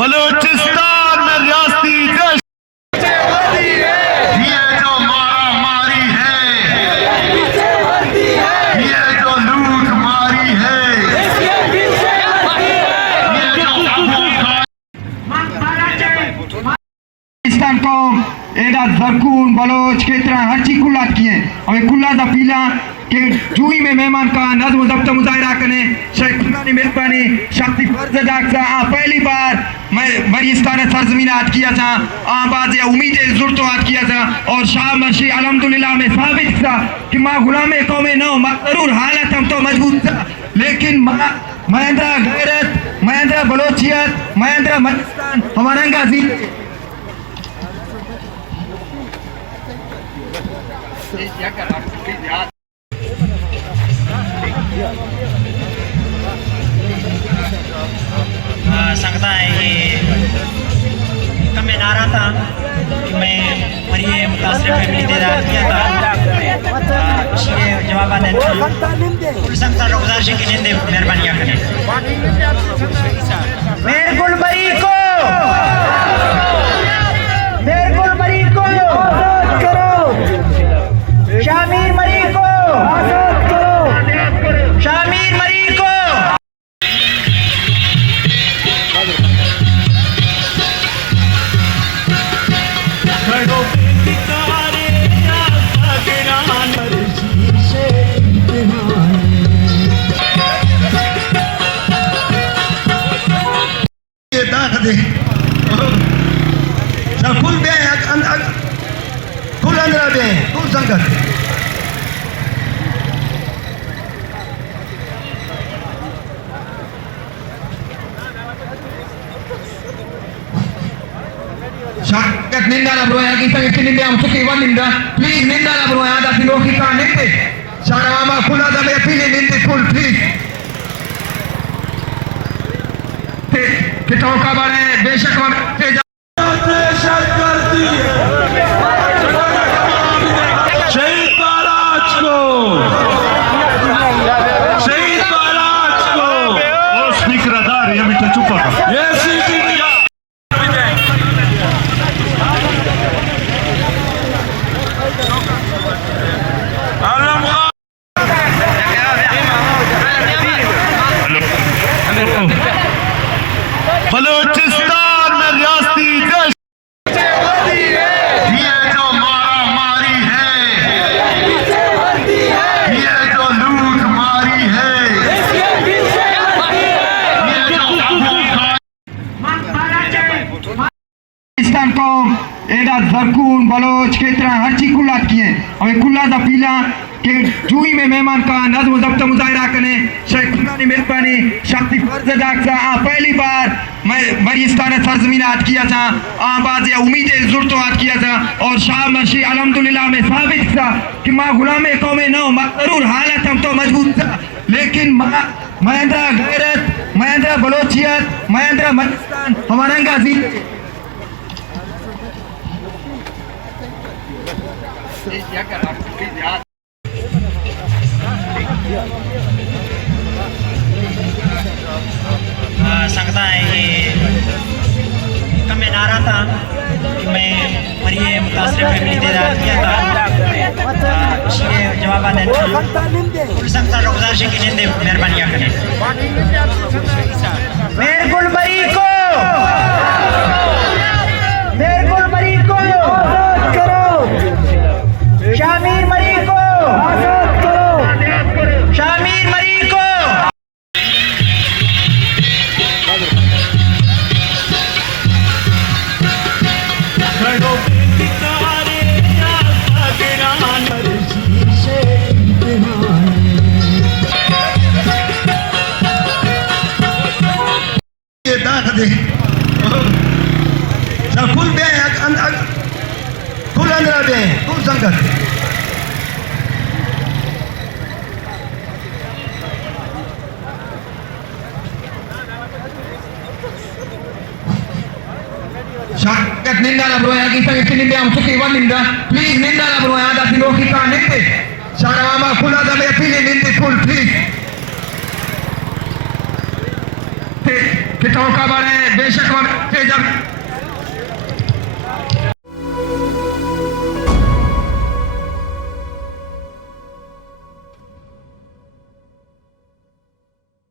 बलूचिस्तान में रियासती दहशत ये जो मारा मारी है, ये जो लूट मारी है, ये जो पाकिस्तान को एडा जरकून बलोच के तरह हर चीज कुल्लात किए हमें कुल्ला दा पीला के जूही में मेहमान का नज़्म ज़ब्त मुजाहिरा करने शेख खुदानी मेहरबानी शक्ति फर्ज डाक्सा पहली बार मैं बरिस्तान सरजमीन आद किया था आबाद या उम्मीद ज़ुर्त आद किया था और शाह मर्शी अल्हम्दुलिल्लाह में साबित था कि माँ गुलाम कौम नौ जरूर हालत हम तो मजबूत था लेकिन महेंद्रा गैरत महेंद्रा बलोचियत महेंद्रा मलिस्तान हमारा गाजी संगता है कि मैं नारा था कि मैं मरिए मुतासर फैमिली दे किया था इसलिए जवाब देता हूँ संगता गुजारिश की निंदे मेहरबानियाँ करें मेरे गुलबरी को शामीर मरी को शामीर मरी को ये दाग दे कुल बे कुल अंदर बे कुल संगत Syakat ninda lah bro yang kita ini ninda yang suki wan ninda please ninda lah bro yang ada di luar kita ninde cara mama pula ada yang pilih ninde full please kita kabar है बेशक हम pressure करती है शहीद महाराज को शहीद महाराज को ओ speaker अदार ये मिटा चुपा का ये सीटी बलूचिस्तान में रियासती दहशत ये जो मारा मारी है, ये जो लूट मारी है, ये जो पाकिस्तान को एडा जरकून बलोच के तरह हर चीज कुल्लात किए हमें कुल्ला दा पीला के जूही में मेहमान का नज़्म ज़ब्त मुजाहिरा करने शेख खुदानी मेहरबानी शक्ति फर्ज डाक्सा पहली बार मैं बरिस्तान सरजमीन आद किया था आबाद या उम्मीद ज़ुर्त आद किया था और शाह मर्शी अल्हम्दुलिल्लाह में साबित था कि माँ गुलाम कौम नौ जरूर हालत हम तो मजबूत था लेकिन महेंद्रा गैरत महेंद्रा बलोचियत महेंद्रा मलिस्तान हमारा गाजी संगता है कि मैं नारा था कि मैं मरिए मुतासर फैमिली दे किया था इसलिए जवाब देता हूँ संगता गुजारिश की निंदे मेहरबानियाँ करें मेरे गुलबरी को शामीर मरी को शामीर मरी को ये दाग दे कुल बे कुल अंदर बे कुल संगत Syakat ninda la bro ya kisang kininde amchukiwa ninda. Please ninda la bro ya da tino kita ninde. Sana mama kula da me pili ninde full please. Te kita ka bare beshak wa te jab